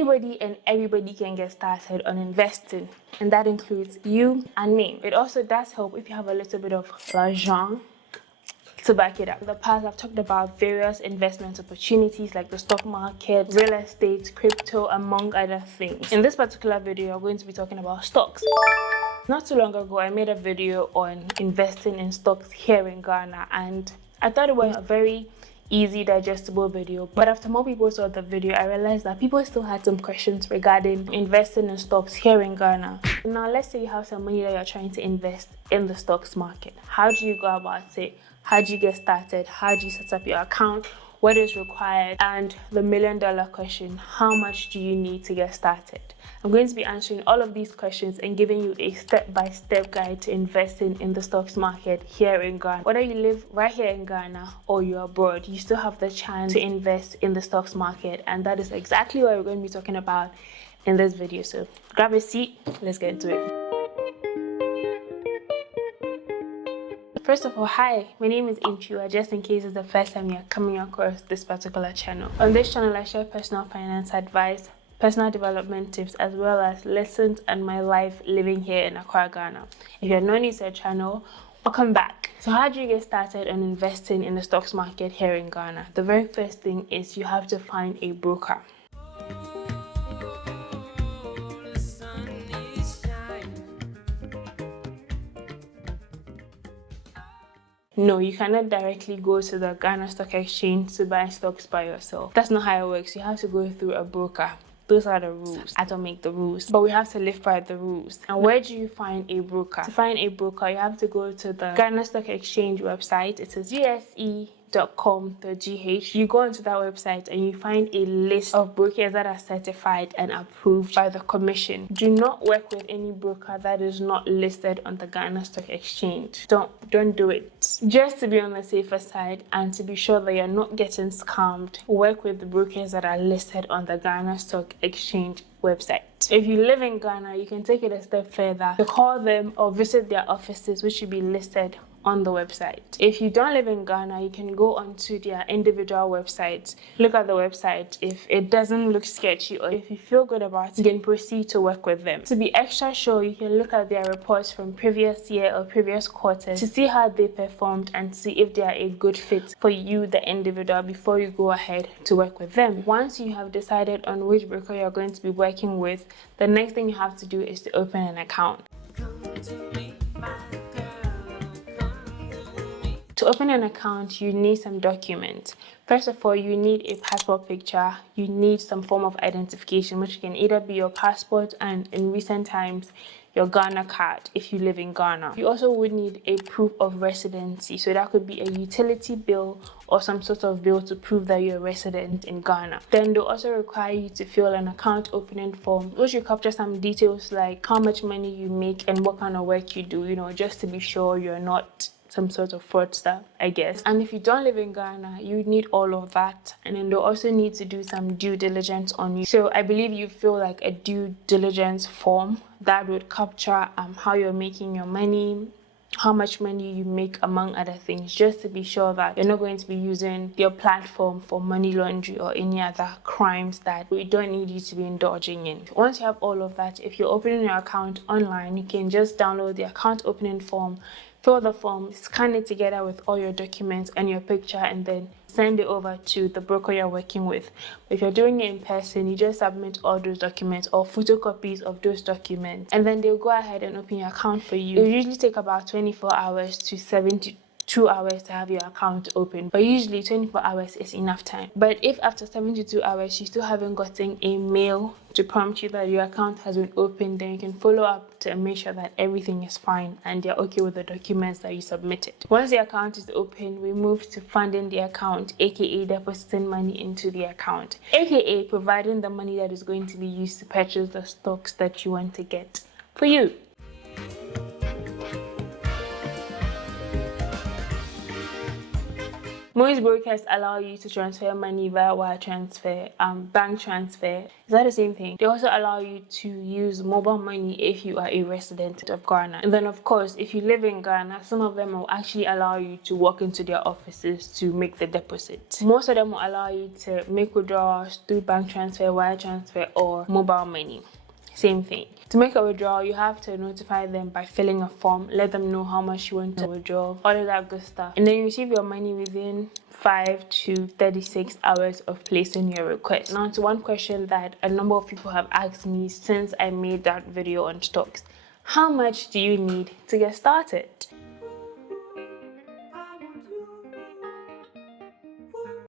Anybody and everybody can get started on investing, and that includes you and me. It also does help if you have a little bit of l'argent to back it up. In the past, I've talked about various investment opportunities like the stock market, real estate, crypto, among other things. In this particular video, I'm going to be talking about stocks. Not too long ago, I made a video on investing in stocks here in Ghana, and I thought it was a very easy, digestible video. But after more people saw the video, I realized that people still had some questions regarding investing in stocks here in Ghana. Now, let's say you have some money that you're trying to invest in the stocks market. How do you go about it? How do you get started? How do you set up your account? What is required? And the million-dollar question, how much do you need to get started? I'm going to be answering all of these questions and giving you a step-by-step guide to investing in the stocks market here in Ghana. Whether you live right here in Ghana or you're abroad, you still have the chance to invest in the stocks market, and that is exactly what we're going to be talking about in this video. So grab a seat, let's get into it. First of all, hi, my name is Antwiwaa, just in case it's the first time you're coming across this particular channel. On this channel, I share personal finance advice, personal development tips, as well as lessons and my life living here in Accra, Ghana. If you're not new to the channel, welcome back. So how do you get started on investing in the stocks market here in Ghana? The very first thing is you have to find a broker. No, you cannot directly go to the Ghana Stock Exchange to buy stocks by yourself. That's not how it works. You have to go through a broker. Those are the rules. I don't make the rules, but we have to live by the rules. And where do you find a broker? To find a broker, you have to go to the Ghana Stock Exchange website. It is use.com.gh. You go onto that website and you find a list of brokers that are certified and approved by the commission. Do not work with any broker that is not listed on the Ghana Stock Exchange. Don't do it. Just to be on the safer side and to be sure that you're not getting scammed, work with the brokers that are listed on the Ghana Stock Exchange website. If you live in Ghana, you can take it a step further to call them or visit their offices, which should be listed on the website. If you don't live in Ghana, you can go onto their individual websites, look at the website. If it doesn't look sketchy or if you feel good about it, you can proceed to work with them. To be extra sure, you can look at their reports from previous year or previous quarters to see how they performed and see if they are a good fit for you, the individual, before you go ahead to work with them. Once you have decided on which broker you're going to be working with, the next thing you have to do is to open an account. To open an account, you need some documents. First of all, you need a passport picture. You need some form of identification, which can either be your passport and, in recent times, your Ghana card if you live in Ghana. You also would need a proof of residency. So that could be a utility bill or some sort of bill to prove that you're a resident in Ghana. Then they'll also require you to fill an account opening form, which you capture some details like how much money you make and what kind of work you do, just to be sure you're not some sort of fraudster, I guess. And if you don't live in Ghana, you need all of that. And then they'll also need to do some due diligence on you. So I believe you feel like a due diligence form that would capture how you're making your money, how much money you make, among other things, just to be sure that you're not going to be using your platform for money laundering or any other crimes that we don't need you to be indulging in. Once you have all of that, if you're opening your account online, you can just download the account opening form, fill the form, scan it together with all your documents and your picture, and then send it over to the broker you're working with. If you're doing it in person, you just submit all those documents or photocopies of those documents, and then they'll go ahead and open your account for you. It will usually take about 24 hours to 72 hours to have your account open, but usually 24 hours is enough time. But if after 72 hours you still haven't gotten a mail to prompt you that your account has been opened, then you can follow up to make sure that everything is fine and you're okay with the documents that you submitted. Once the account is open, we move to funding the account, aka depositing money into the account, aka providing the money that is going to be used to purchase the stocks that you want to get for you. Most brokers allow you to transfer money via wire transfer, bank transfer. Is that the same thing? They also allow you to use mobile money if you are a resident of Ghana. And then of course, if you live in Ghana, some of them will actually allow you to walk into their offices to make the deposit. Most of them will allow you to make withdrawals through bank transfer, wire transfer, or mobile money. Same thing. To make a withdrawal, you have to notify them by filling a form, let them know how much you want to withdraw, all of that good stuff. And then you receive your money within 5 to 36 hours of placing your request. Now to one question that a number of people have asked me since I made that video on stocks. How much do you need to get started?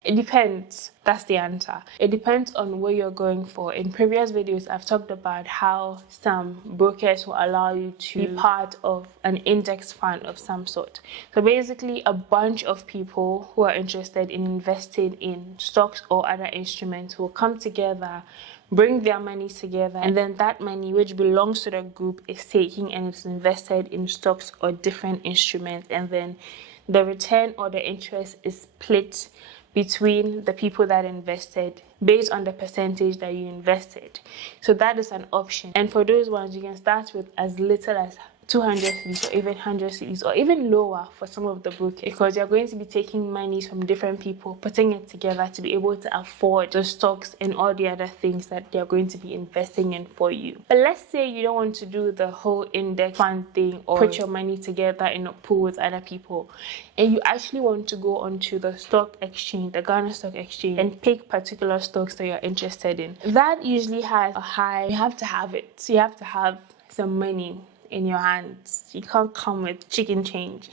It depends. That's the answer. It depends on what you're going for. In previous videos, I've talked about how some brokers will allow you to be part of an index fund of some sort. So basically, a bunch of people who are interested in investing in stocks or other instruments will come together, bring their money together, and then that money which belongs to the group is taken and it's invested in stocks or different instruments, and then the return or the interest is split between the people that invested based on the percentage that you invested. So that is an option. And for those ones, you can start with as little as 200 cedis or even 100 cedis or even lower for some of the brokers, because you're going to be taking money from different people, putting it together to be able to afford the stocks and all the other things that they're going to be investing in for you. But let's say you don't want to do the whole index fund thing or put your money together in a pool with other people, and you actually want to go onto the stock exchange, the Ghana Stock Exchange, and pick particular stocks that you're interested in. That usually has a high, you have to have it. So you have to have some money in your hands. You can't come with chicken change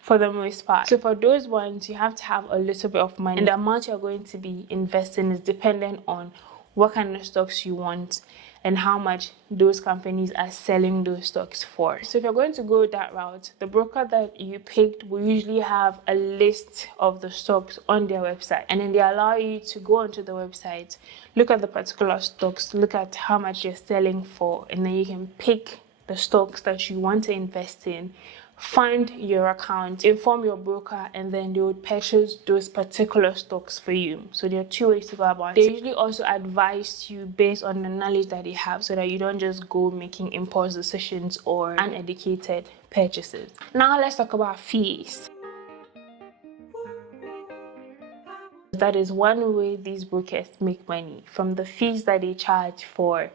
for the most part. So for those ones, you have to have a little bit of money, and the amount you're going to be investing is dependent on what kind of stocks you want and how much those companies are selling those stocks for. So if you're going to go that route, the broker that you picked will usually have a list of the stocks on their website, and then they allow you to go onto the website, look at the particular stocks, look at how much you're selling for, and then you can pick the stocks that you want to invest in, find your account, inform your broker, and then they would purchase those particular stocks for you. So there are two ways to go about it. They usually also advise you based on the knowledge that they have, so that you don't just go making impulse decisions or uneducated purchases. Now let's talk about fees. That is one way these brokers make money, from the fees that they charge for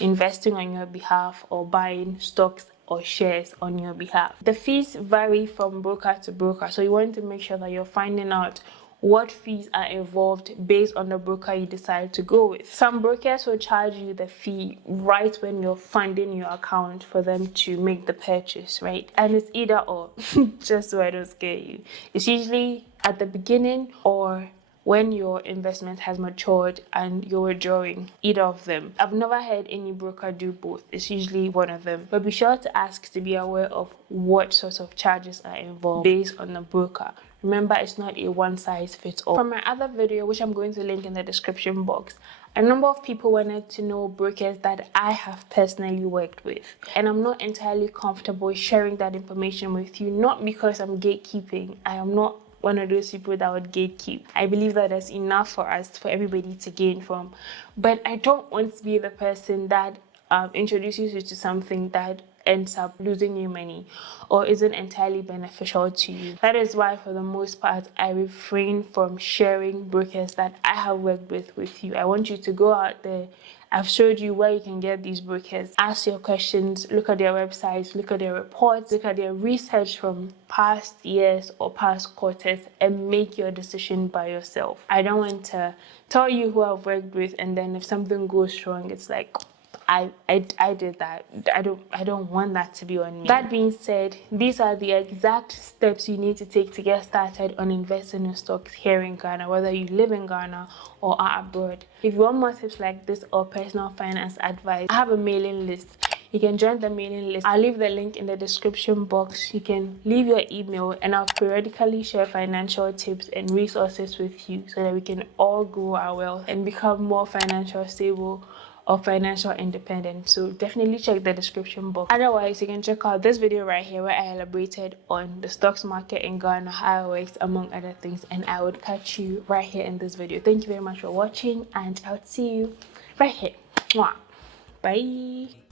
investing on your behalf or buying stocks or shares on your behalf. The fees vary from broker to broker, so you want to make sure that you're finding out what fees are involved based on the broker you decide to go with. Some brokers will charge you the fee right when you're funding your account for them to make the purchase, right? And it's either or, just so I don't scare you. It's usually at the beginning or when your investment has matured and you're withdrawing, either of them. I've never heard any broker do both. It's usually one of them. But be sure to ask to be aware of what sorts of charges are involved based on the broker. Remember, it's not a one-size-fits-all. From my other video, which I'm going to link in the description box, a number of people wanted to know brokers that I have personally worked with. And I'm not entirely comfortable sharing that information with you, not because I'm gatekeeping. I am not one of those people that would gatekeep. I believe that there's enough for us, for everybody to gain from. But I don't want to be the person that introduces you to something that ends up losing you money or isn't entirely beneficial to you. That is why, for the most part, I refrain from sharing brokers that I have worked with you. I want you to go out there. I've showed you where you can get these brokers. Ask your questions, look at their websites, look at their reports, look at their research from past years or past quarters, and make your decision by yourself. I don't want to tell you who I've worked with, and then if something goes wrong, it's like, I did that. I don't want that to be on me. That being said, these are the exact steps you need to take to get started on investing in stocks here in Ghana, whether you live in Ghana or are abroad. If you want more tips like this or personal finance advice, I have a mailing list. You can join the mailing list. I'll leave the link in the description box. You can leave your email, and I'll periodically share financial tips and resources with you so that we can all grow our wealth and become more financially stable of financial independence. So definitely check the description box. Otherwise, you can check out this video right here where I elaborated on the stocks market in Ghana, how it works, among other things, and I would catch you right here in this video. Thank you very much for watching, and I'll see you right here. Mwah. Bye.